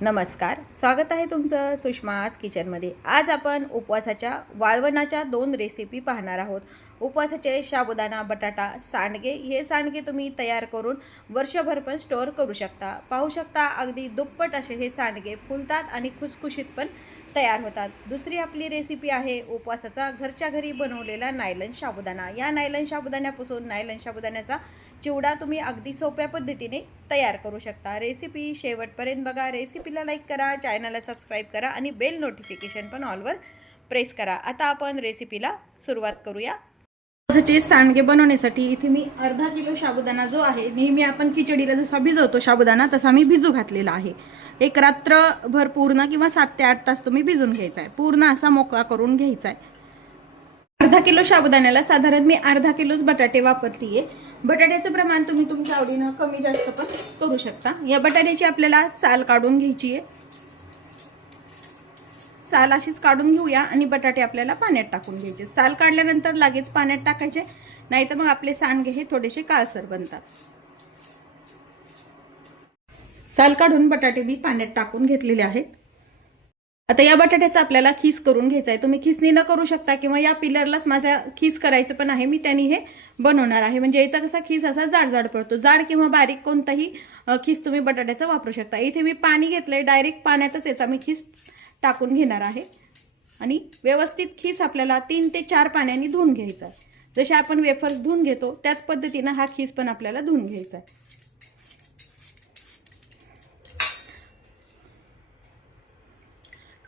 नमस्कार, स्वागत आहे तुमचं सुषमाज किचनमध्ये। आज आपण उपवासाच्या वाळवणाच्या 2 रेसिपी पाहणार आहोत। उपवासाचे साबुदाणा बटाटा सांडगे, हे सांडगे तुम्ही तयार करून वर्षभर पण स्टोअर करू शकता। पाहू शकता अगदी दुप्पट असे हे सांडगे फुलतात आणि खुसखुशीत पण तयार होतात। दुसरी आपली रेसिपी आहे उपवासाचा घरच्या घरी बनवलेला नायलन साबुदाणा। या नायलन साबुदाण्यापासून नायलन साबुदाण्याचा चिवडा तुम्ही अगदी सोप्या पद्धतीने तयार करू शकता। रेसिपी शेवटपर्यंत बघा। रेसिपीला लाईक करा, चॅनलला सबस्क्राईब करा आणि बेल नोटिफिकेशन पण ऑलवर प्रेस करा। आता आपण रेसिपीला सुरुवात करूया। उपवासाचे सांडगे बनवण्यासाठी इथे मी अर्धा किलो साबुदाणा जो आहे, नेहमी आपण खिचडीला जसा भिजवतो साबुदाणा तसा मी भिजू घातलेला आहे। एक रात्रभर पूर्ण किंवा 7 ते 8 तास तुम्ही भिजून घ्यायचा आहे, पूर्ण असा मोकळा करून घ्यायचा आहे। अर्धा किलो साबुदाण्याला साधारण मी अर्धा किलोच बटाटे वापरतीये। बटाट्याचं प्रमाण तुम्ही तुमच्या आवडीनं कमी जास्त पण करू शकता। या बटाट्याची आपल्याला साल काढून घ्यायची आहे। साल अशीच काढून घेऊया आणि बटाटे आपल्याला पाण्यात टाकून घ्यायचे। साल काढल्यानंतर लगेच पाण्यात टाकायचे, नाहीतर मग आपले सांडगे हे थोडेसे काळसर बनतात। साल काढून बटाटे मी पाण्यात टाकून घेतलेले आहेत। आता या बटाट्याचा आपल्याला खीस करून घ्यायचा आहे। तुम्ही खिसनी न करू शकता किंवा या पिलरलाच माझा खीस करायचं पण आहे, मी त्यांनी हे बनवणार आहे। म्हणजे याचा कसा खीस असा जाड जाड पडतो, जाड किंवा बारीक कोणताही खीस तुम्ही बटाट्याचा वापरू शकता। इथे मी पाणी घेतलंय, डायरेक्ट पाण्यातच याचा मी खीस टाकून घेणार आहे आणि व्यवस्थित खीस आपल्याला 3 ते 4 पाण्याने धुवून घ्यायचा आहे। जसे आपण वेफर्स धुवून घेतो त्याच पद्धतीने हा खीस पण आपल्याला धुवून घ्यायचा आहे।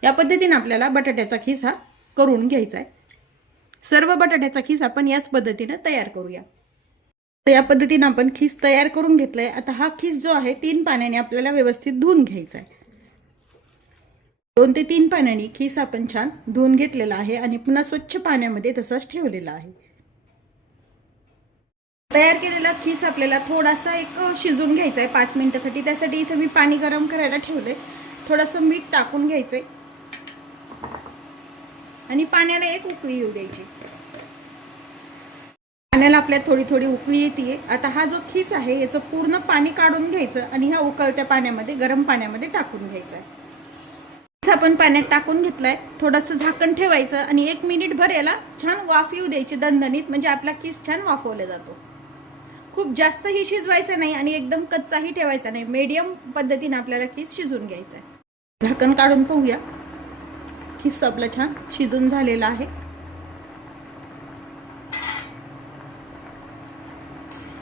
या पद्धतीने आपल्याला बटाट्याचा खीस हा करून घ्यायचा आहे। सर्व बटाट्याचा खीस आपण याच पद्धतीने तयार करूया। तर या पद्धतीने आपण खीस तयार करून घेतलाय। आता हा खीस जो आहे 3 पाण्याने आपल्याला व्यवस्थित धुवून घ्यायचा आहे। 2 ते 3 पाण्याने खीस आपण छान धुवून घेतलेला आहे आणि पुन्हा स्वच्छ पाण्यामध्ये तसाच ठेवलेला आहे। तयार केलेला खीस आपल्याला थोडासा एक शिजून घ्यायचा आहे 5 मिनिटांसाठी। त्यासाठी इथे मी पाणी गरम करायला ठेवले, थोडंसं मीठ टाकून घ्यायचंय आणि पाण्याला एक उकळी येऊ द्यायची। पाण्याला आपल्या थोडी थोडी उकळी येते। आता हा जो खीस आहे याचं पूर्ण पाणी काढून घ्यायचं आणि ह्या उकळत्या पाण्यामध्ये, गरम पाण्यामध्ये टाकून घ्यायचं आहे। खीस आपण पाण्यात टाकून घेतलाय, थोडंसं झाकण ठेवायचं आणि 1 मिनिट भर याला छान वाफ येऊ द्यायची दणदणीत, म्हणजे आपला खीस छान वाफवला जातो। खूप जास्तही शिजवायचं नाही आणि एकदम कच्चाही ठेवायचा नाही, मीडियम पद्धतीने आपल्याला खीस शिजून घ्यायचा आहे। झाकण काढून पाहूया, खीस आपला छान शिजून झालेला आहे।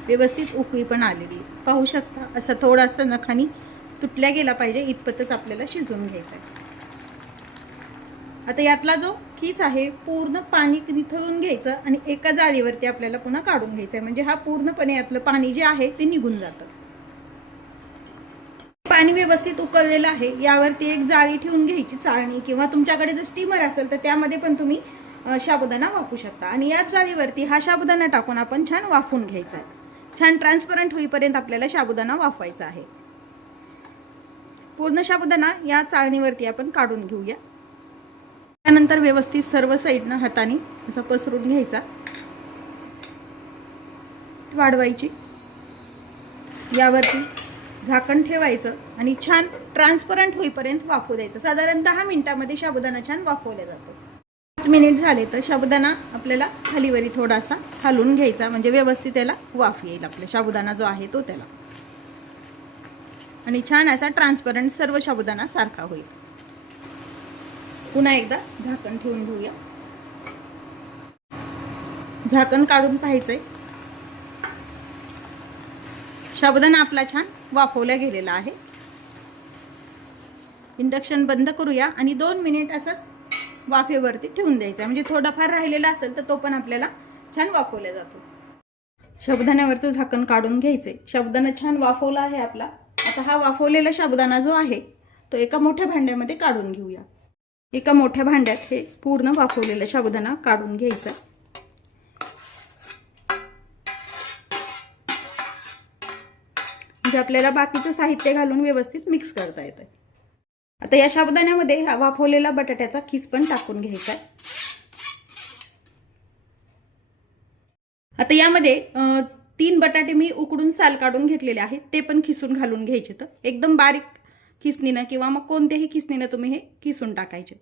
व्यवस्थित उकळी पण आलेली पाहू शकता। असं थोडासा नखानी तुटल्या गेला पाहिजे इतपतच आपल्याला शिजवून घ्यायचं आहे। आता यातला जो खीस आहे पूर्ण पाणी निथळून घ्यायचं आणि एका जाळीवरती आपल्याला पुन्हा काढून घ्यायचं आहे, म्हणजे हा पूर्णपणे यातलं पाणी जे आहे ते निघून जातं। पाणी व्यवस्थित उकळलेलं आहे, यावरती एक जाळी ठेवून घ्यायची, चाळणी किंवा तुमच्याकडे जर स्टीमर असेल तर त्यामध्ये पण तुम्ही साबुदाणा वाफू शकता। आणि याच जाळीवरती हा साबुदाणा टाकून आपण छान वाफून घ्यायचा आहे। छान ट्रान्सपरंट होईपर्यंत आपल्याला साबुदाणा वाफवायचा आहे। पूर्ण साबुदाणा या चाळणीवरती आपण काढून घेऊया। त्यानंतर व्यवस्थित सर्व साईडनं हाताने असा पसरून घ्यायचा, वाढवायची, यावरती झाकण ठेवायचं आणि छान ट्रान्सपरंट होईपर्यंत वाफवू द्यायचं। साधारण 10 मिनिटांमध्ये साबुदाणा छान वाफवला जातो। 5 मिनिट झाले तर साबुदाणा आपल्याला खालीवरी थोडासा हलवून घ्यायचा, म्हणजे व्यवस्थित त्याला वाफ येईल, आपला साबुदाणा जो आहे तो त्याला, आणि छान असा ट्रान्सपरंट सर्व साबुदाणा सारखा होईल। पुन्हा एकदा झाकण ठेवून घेऊया। झाकण काढून पाहायचंय, साबुदाणा आपला छान वाफवला गेलेला आहे। इंडक्शन बंद करूया आणि 2 मिनिट असंच वाफेवरती ठेवून द्यायचं, म्हणजे थोडाफार राहिलेला असेल तर तो पण आपल्याला छान वाफवला जातो। साबुदाण्यावरचं झाकण काढून घ्यायचे, साबुदाणा छान वाफवला आहे आपला। आता हा वाफवलेला साबुदाणा जो आहे तो एका मोठ्या भांड्यामध्ये काढून घेऊया। एका मोठ्या भांड्यात हे पूर्ण वाफवलेला साबुदाणा काढून घ्यायचा। म्हणजे आपल्याला बाकीचं साहित्य घालून व्यवस्थित मिक्स करता येतं। आता या साबुदाण्यामध्ये हा वाफवलेला बटाट्याचा खीस पण टाकून घ्यायचा आहे। आता यामध्ये 3 बटाटे मी उकडून साल काढून घेतलेले आहेत, ते पण खिसून घालून घ्यायचे। तर एकदम बारीक खिसणीनं किंवा मग कोणत्याही खिसणीनं तुम्ही हे किसून टाकायचे.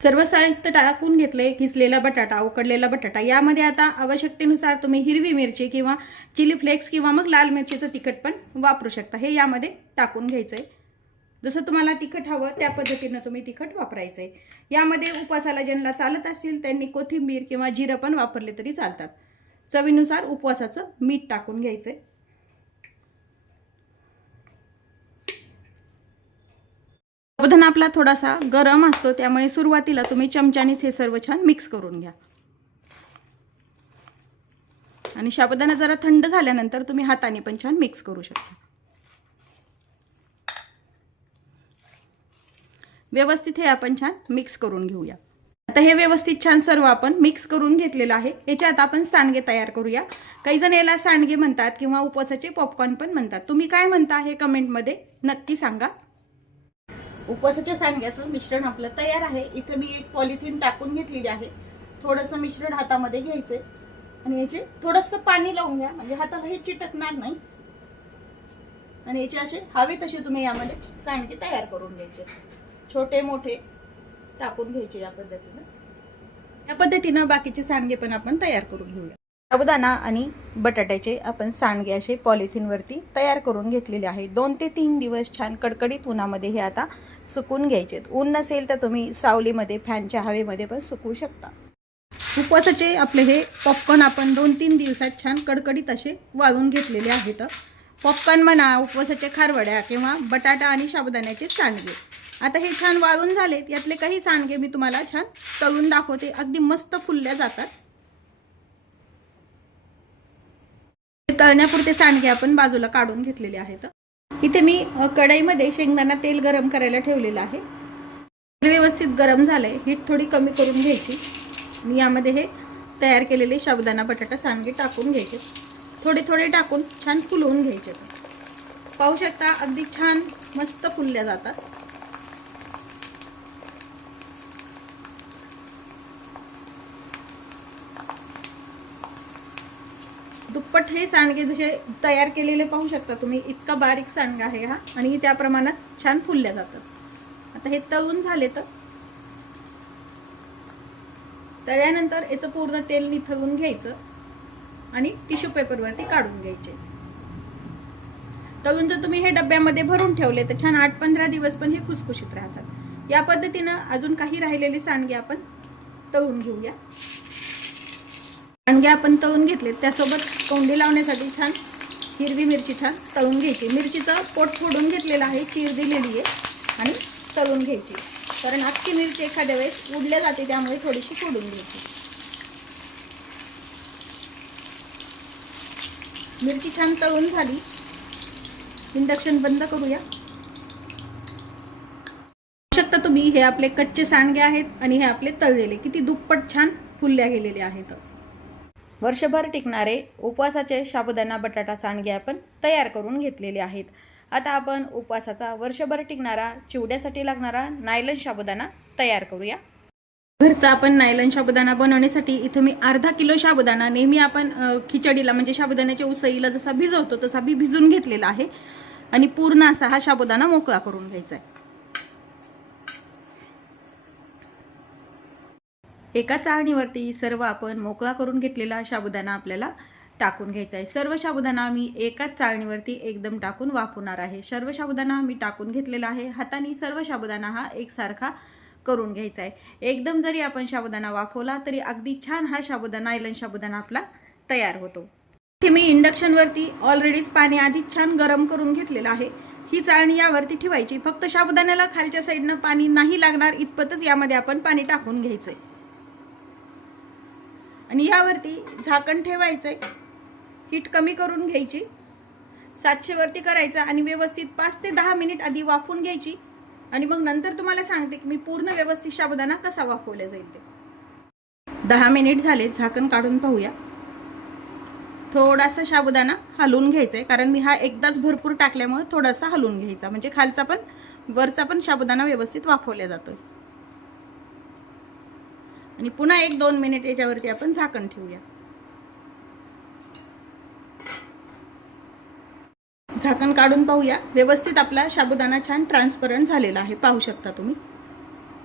सर्व साहित्य टाकून घेतले. किसलेला बटाटा, उकडलेला बटाटा. यामध्ये आता आवश्यकतेनुसार तुम्ही हिरवी मिरची किंवा चिली फ्लेक्स किंवा मग लाल मिरचीचं तिखट पण वापरू शकता. हे यामध्ये टाकून घ्यायचं आहे. जसं तुम्हाला तिखट हवं त्या पद्धतीनं तुम्ही तिखट वापरायचं आहे. यामध्ये उपवासाला ज्यांना चालत असेल त्यांनी कोथिंबीर किंवा जिरं पण वापरले तरी चालतात. चवीनुसार उपवासाचं मीठ टाकून घ्यायचं आहे. साबुदाणा आपला थोडासा गरम असतो, त्यामुळे सुरुवातीला तुम्ही चमच्यानेच हे सर्व छान मिक्स करून घ्या. आणि साबुदाणा जरा थंड झाल्यानंतर तुम्ही हाताने पण छान मिक्स करू शकता. व्यवस्थित हे आपण छान मिक्स करून घेऊया. आता हे व्यवस्थित छान सर्व आपण मिक्स करून घेतलेलं आहे. याच्यात आपण सांडगे तयार करूया. काही जण याला सांडगे म्हणतात किंवा उपवासाचे पॉपकॉर्न पण म्हणतात. तुम्ही काय म्हणता हे कमेंटमध्ये नक्की सांगा. उपवासाच्या सांडग्याचं मिश्रण आपलं तयार आहे. इथे मी एक पॉलिथिन टाकून घेतलेली आहे. थोडंसं मिश्रण हातामध्ये घ्यायचंय आणि याचे थोडंसं पाणी लावून घ्या, म्हणजे हाताला हे चिटकणार नाही. आणि याचे असे हवे तसे तुम्ही यामध्ये सांडगे तयार करून घ्यायचे. छोटे मोठे टाकून घ्यायचे या पद्धतीनं. या पद्धतीनं बाकीचे सांडगे पण आपण तयार करून घेऊया. साबुदाणा आणि बटाट्याचे आपण सांडगे असे पॉलिथिनवरती तयार करून घेतलेले आहे. 2 ते 3 दिवस छान कडकडीत उन्हामध्ये हे आता सुकून घ्यायचे. ऊन नसेल तर तुम्ही सावलीमध्ये फॅनच्या हवेमध्ये पण सुकवू शकता. उपवासाचे आपले हे पॉपकॉर्न आपण 2-3 दिवसात छान कडकडीत असे वाळून घेतलेले आहेत. पॉपकॉर्न म्हणा, उपवासाच्या खारवड्या किंवा बटाटा आणि साबुदाण्याचे सांडगे. आता हे छान वाळून झालेत. यातले काही सांडगे मी तुम्हाला छान तळून दाखवते. अगदी मस्त फुलल्या जातात. तळण्यापुरते सांडगे आपण बाजूला काढून घेतलेले आहेत. इथे मी कढईमध्ये शेंगदाणा तेल गरम करायला ठेवलेलं आहे. व्यवस्थित गरम झालंय. हीट थोडी कमी करून घ्यायची आणि यामध्ये हे तयार केलेले साबुदाणा बटाटा सांडगे टाकून घ्यायचे. थोडे थोडे टाकून छान फुलवून घ्यायचे. पाहू शकता अगदी छान मस्त फुलल्या जातात. दुप्पट हे सांडगे जसे तयार केलेले पाहू शकता तुम्ही. इतका बारीक सांडगा आहे हा आणि त्या प्रमाणात छान फुलल्या जातात. आता हे तळून झाले तर तळल्यानंतर याचं पूर्ण तेल निथळून घ्यायचं आणि टिश्यू पेपरवरती काढून घ्यायचे. तळून जर तुम्ही हे डब्यामध्ये भरून ठेवले तर छान 8-15 दिवस पण हे खुसखुशीत राहतात. या पद्धतीनं अजून काही राहिलेले सांडगे आपण तळून घेऊया. सांडगे आपण तळून घेतले, त्यासोबत तोंडी लावण्यासाठी छान हिरवी मिरची छान तळून घ्यायची. मिरचीचं पोट फोडून घेतलेलं आहे, चीर दिलेली आहे आणि तळून घ्यायची. कारण अख्खी मिरची एखाद्या वेळेस उडल्या जाते, त्यामुळे थोडीशी फोडून घ्यायची. मिरची छान तळून झाली. इंडक्शन बंद करूया. शकता तुम्ही हे आपले कच्चे सांडगे आहेत आणि हे आपले तळलेले किती दुप्पट छान फुलल्या गेलेले आहेत. वर्षभर टिकणारे उपवासाचे साबुदाणा बटाटा सांडगे आपण तयार करून घेतलेले आहेत. आता आपण उपवासाचा वर्षभर टिकणारा चिवड्यासाठी लागणारा नायलॉन साबुदाणा तयार करूया. घरचा आपण नायलॉन साबुदाणा बनवण्यासाठी इथं मी अर्धा किलो साबुदाणा नेहमी आपण खिचडीला म्हणजे साबुदाण्याच्या उसळीला जसा भिजवतो तसा भिजून घेतलेला आहे आणि पूर्ण असा हा साबुदाणा मोकळा करून घ्यायचा आहे. एका चाळणीवरती सर्व आपण मोकळा करून घेतलेला साबुदाणा आपल्याला टाकून घ्यायचा आहे. सर्व साबुदाणा मी एकाच चाळणीवरती एकदम टाकून वाफवणार आहे. सर्व साबुदाणा मी टाकून घेतलेला आहे. हाताने सर्व साबुदाणा हा एकसारखा करून घ्यायचा आहे. एकदम जरी आपण साबुदाणा वाफवला तरी अगदी छान हा साबुदाणा नायलॉन साबुदाणा आपला तयार होतो. इथे मी इंडक्शनवरती ऑलरेडीच पाणी आधीच छान गरम करून घेतलेलं आहे. ही चाळणी यावरती ठेवायची. फक्त साबुदाण्याला खालच्या साईडनं पाणी नाही लागणार इतपतच यामध्ये आपण पाणी टाकून घ्यायचंय आणि यावरती झाकण ठेवायचंय. हीट कमी करून घ्यायची. 700 वरती करायचा आणि व्यवस्थित 5 ते 10 मिनिट आधी वाफवून घ्यायची आणि मग नंतर तुम्हाला सांगते की मी पूर्ण व्यवस्थित साबुदाणा कसा वाफवला जाईल ते. 10 मिनिट झाले. झाकण काढून पाहूया. थोडासा साबुदाणा हलवून घ्यायचा आहे, कारण मी हा एकदाच भरपूर टाकल्यामुळे थोडासा हलवून घ्यायचा, म्हणजे खालचा पण वरचा पण साबुदाणा व्यवस्थित वाफवला जातो. आणि पुन्हा 1-2 मिनिट याच्यावरती आपण झाकण ठेवूया. झाकण काढून पाहूया. व्यवस्थित आपला साबुदाणा छान ट्रान्सपरंट झालेला आहे, पाहू शकता तुम्ही.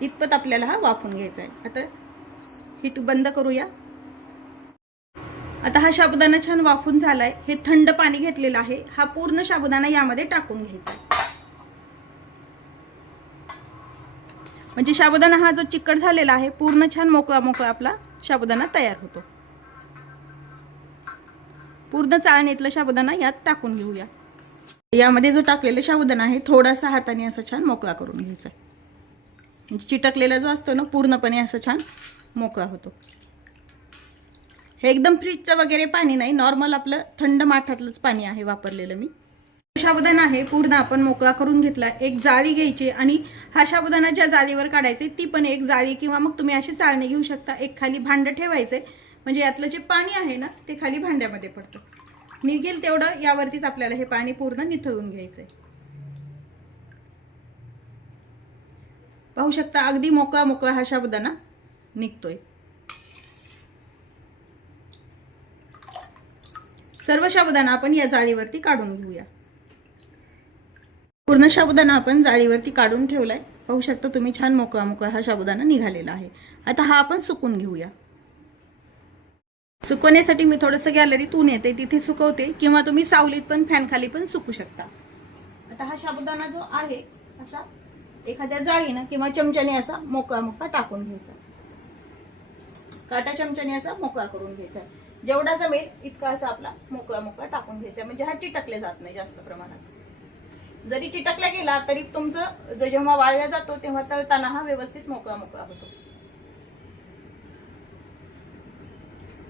इतपत आपल्याला हा वाफून घ्यायचा आहे. आता हीट बंद करूया. आता हा साबुदाणा छान वाफून झालाय. हे थंड पाणी घेतलेलं आहे. हा पूर्ण साबुदाणा यामध्ये टाकून घ्यायचा आहे. म्हणजे साबुदाणा हा जो चिकट झालेला आहे पूर्ण छान मोकळा मोकळा आपला साबुदाणा तयार होतो. पूर्ण चाळणीतला साबुदाणा यात टाकून घेऊया. यामध्ये जो टाकलेला साबुदाणा आहे थोडासा हाताने असा छान मोकळा करून घ्यायचा. म्हणजे चिटकलेला जो असतो ना पूर्णपणे असा छान मोकळा होतो. हे एकदम फ्रीजचं वगैरे पाणी नाही, नॉर्मल आपलं थंड माठातलंच पाणी आहे वापरलेलं मी. साबुदाणा आहे पूर्ण आपण मोकळा करून घेतला. एक जाळी घ्यायची आणि हा साबुदाणा ज्या जाळीवर काढायचे ती पण एक जाळी किंवा मग तुम्ही अशी चाळणी घेऊ शकता. एक खाली भांडं ठेवायचे म्हणजे यातलं जे पाणी आहे ना ते खाली भांड्यामध्ये पडतं. निघेल तेवढं यावरतीच आपल्याला हे पाणी पूर्ण निथळून घ्यायचंय. पाहू शकता अगदी मोकळा मोकळा हा साबुदाणा निघतोय. सर्व साबुदाणा आपण या जाळीवरती काढून घेऊया. पूर्ण साबुदाणा आपण जाळीवरती काढून ठेवलाय. पाहू शकता तुम्ही छान मोकळा मोकळा हा साबुदाणा निघालेला आहे. आता हा आपण सुकून घेऊया. सुकवण्यासाठी मी थोडंसं गॅलरीत ऊन येते तिथे सुकवते किंवा तुम्ही सावलीत पण फॅन खाली पण सुकू शकता. आता हा साबुदाणा जो आहे असा एखाद्या जाळीनं किंवा चमच्याने असा मोकळा मोकळा टाकून घ्यायचा. काटा चमच्याने असा मोकळा करून घ्यायचा. जेवढा जमेल इतका असा आपला मोकळा मोकळा टाकून घ्यायचा म्हणजे हा चिटकले जात नाही जास्त प्रमाणात. जरी चिटकला गेला तरी तुमचं जेव्हा वाळला जातो तेव्हा तळताना हा व्यवस्थित मोकळा मोकळा होतो.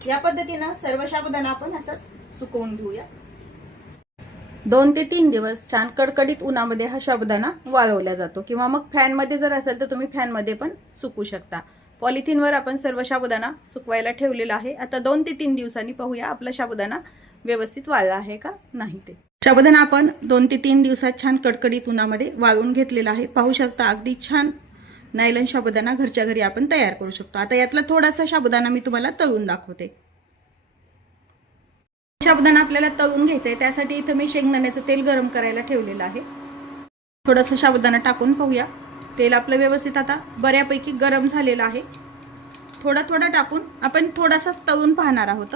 या पद्धतीने सर्व साबुदाणा आपण असाच सुकवून घेऊया. 2 ते 3 दिवस छान कडकडीत उन्हामध्ये हा साबुदाणा वाळवला जातो किंवा मग फॅन मध्ये जर असेल तर तुम्ही फॅन मध्ये पण सुकू शकता. पॉलिथिनवर आपण सर्व साबुदाणा सुकवायला ठेवलेला आहे. आता 2 ते 3 दिवसांनी पाहूया आपला साबुदाणा व्यवस्थित वाळला आहे का नाही ते. साबुदाणा आपण 2 ते 3 दिवसात छान कडकडीत उन्हामध्ये वाळवून घेतलेला आहे. पाहू शकता अगदी छान नायलॉन साबुदाणा घरच्या घरी आपण तयार करू शकतो. आता यातला थोडासा साबुदाणा मी तुम्हाला तळून दाखवते. साबुदाणा आपल्याला तळून घ्यायचा आहे त्यासाठी इथं मी शेंगदाण्याचं तेल गरम करायला ठेवलेलं आहे. थोडासा साबुदाणा टाकून पाहूया. तेल आपलं व्यवस्थित आता बऱ्यापैकी गरम झालेलं आहे. थोडा थोडा टाकून आपण थोडासाच तळून पाहणार आहोत.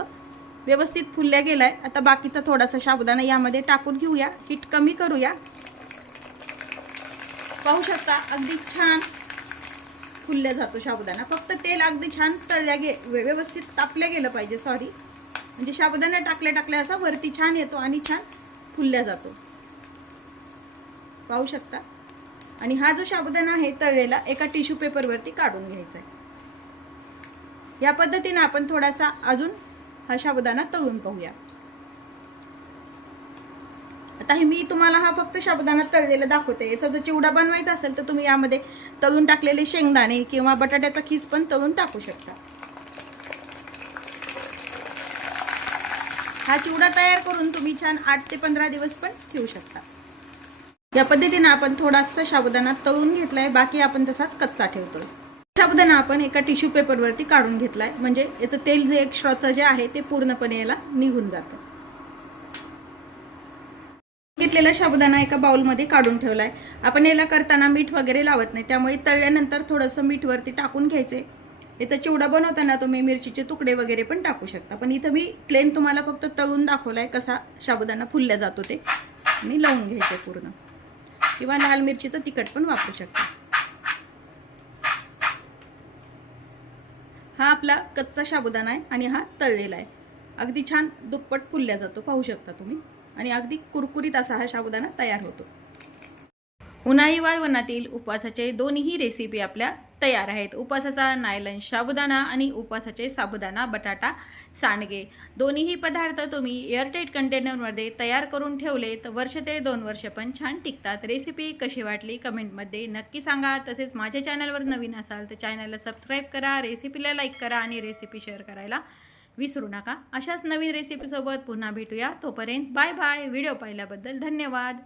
व्यवस्थित फुलल्या गेलाय. आता बाकीचा थोडासा साबुदाणा यामध्ये टाकून घेऊया. हीट कमी करूया. पाहू शकता अगदी छान फुलल्या जातो साबुदाणा. फक्त तेल अगदी छान व्यवस्थित तापल्या गेलं पाहिजे. म्हणजे साबुदाणा टाकल्या असा वरती छान येतो आणि छान फुलल्या जातो. पाहू शकता. आणि हा जो साबुदाणा आहे तळलेला एका टिश्यू पेपरवरती काढून घ्यायचा आहे. या पद्धतीने आपण थोडासा अजून हा साबुदाणा तळून पाहूया. आता हे मी तुम्हाला हा फक्त साबुदाणा तळलेला दाखवते. याचा जर चिवडा बनवायचा असेल तर तुम्ही यामध्ये तळून टाकलेले शेंगदाणे किंवा बटाट्याचा खीस पण तळून टाकू शकता. हा चिवडा तयार करून तुम्ही छान 8 ते 15 दिवस पण ठेवू शकता. या पद्धतीने आपण थोडासा साबुदाणा तळून घेतलाय. बाकी आपण तसाच कच्चा ठेवतोय. साबुदाणा आपण एका टिश्यू पेपरवरती काढून घेतलाय म्हणजे याचं तेल जे एक्स्ट्राचं जे आहे ते पूर्णपणे याला निघून जातं. घेतलेला साबुदाणा एका बाउलमध्ये काढून ठेवलाय. आपण याला करताना मीठ वगैरे लावत नाही त्यामुळे तळल्यानंतर थोडंसं मीठ वरती टाकून घ्यायचे. याचा चिवडा बनवताना तुम्ही मिरचीचे तुकडे वगैरे पण टाकू शकता. पण इथं मी प्लेन तुम्हाला फक्त तळून दाखवलाय कसा साबुदाणा फुलल्या जातो ते आणि लावून घ्यायचे पूर्ण. किंवा लाल मिरचीचं तिखट पण वापरू शकता. हा आपला कच्चा साबुदाणा आहे आणि हा तळलेला आहे. अगदी छान दुप्पट फुलल्या जातो पाहू शकता तुम्ही. आणि अगदी कुरकुरीत असा हा साबुदाणा तयार होतो. उन्हाळी वाळवणातील उपवासाचे दोन्ही रेसिपी आपल्या तयार आहेत. उपवासाचा नायलॉन साबुदाणा आणि उपवासाचे साबुदाणा बटाटा सांडगे दोन्ही पदार्थ तुम्ही एअरटाईट कंटेनरमध्ये तयार करून ठेवले तर वर्ष ते 2 वर्ष पण छान टिकतात. रेसिपी कशी वाटली कमेंटमध्ये नक्की सांगा. तसेच माझ्या चॅनलवर नवीन असाल तर चॅनलला सबस्क्राईब करा, रेसिपीला लाईक करा आणि रेसिपी शेअर करायला विसरू नका. अशाच नवीन रेसिपीसोबत पुन्हा भेटूया. तोपर्यंत बाय बाय. व्हिडिओ पाहिल्याबद्दल धन्यवाद.